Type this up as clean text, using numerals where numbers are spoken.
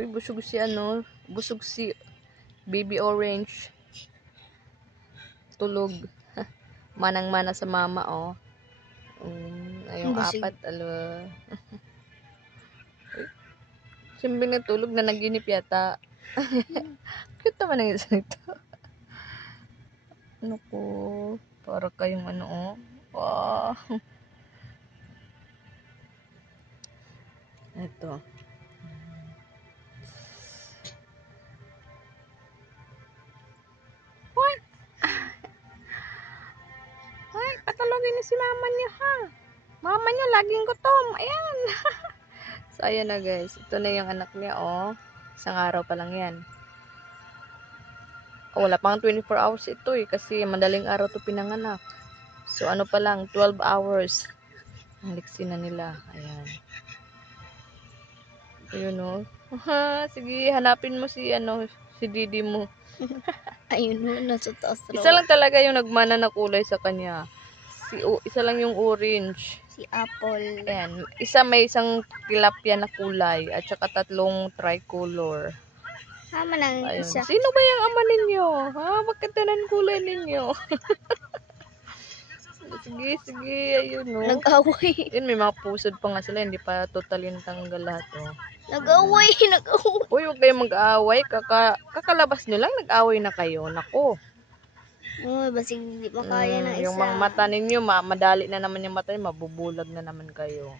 Uy, busog si ano, busog si Baby Orange. Tulog. Manang-mana sa mama, oh. Ayong Busog. apat, alo. Siyempre natulog na naginip yata. Cute naman ang isa nito. Ano ko, para kayong ano, oh. Wow. Ito. Hoy! Hoy, patulogin niyo si mama niyo, ha? Mama niyo laging gutom. Ayan. So, ayan na guys. Ito na yung anak niya, oh. Isang araw pa lang yan. Oh, wala pang 24 hours ito eh. Kasi madaling araw to pinanganak. So, ano pa lang, 12 hours. Ang liksi na nila. Ayan. Ayun, oh. Sige, hanapin mo si, ano, si Didi mo. Ayun no, nasa taas raw. Isa lang talaga yung nagmana na kulay sa kanya. Isa lang yung orange. Si Apple. Ayan. Isa may isang tilapia na kulay. At saka 3 tricolor. Tama lang Ayun. isa. Sino ba yung ama ninyo? Ha? Bakit tanan kulay ninyo? Sige. Ayun, no. Nag-away. Yun, may mga pusod pa nga sila. Hindi pa totally natanggal lahat, oh. Nag-away. Uy, huwag kayong mag-aaway. Kakalabas nyo lang, nag-aaway na kayo. Nako. Uy, basig hindi pa kaya ng isa. Yung mga mata ninyo, madali na naman yung mata ninyo, mabubulag na naman kayo.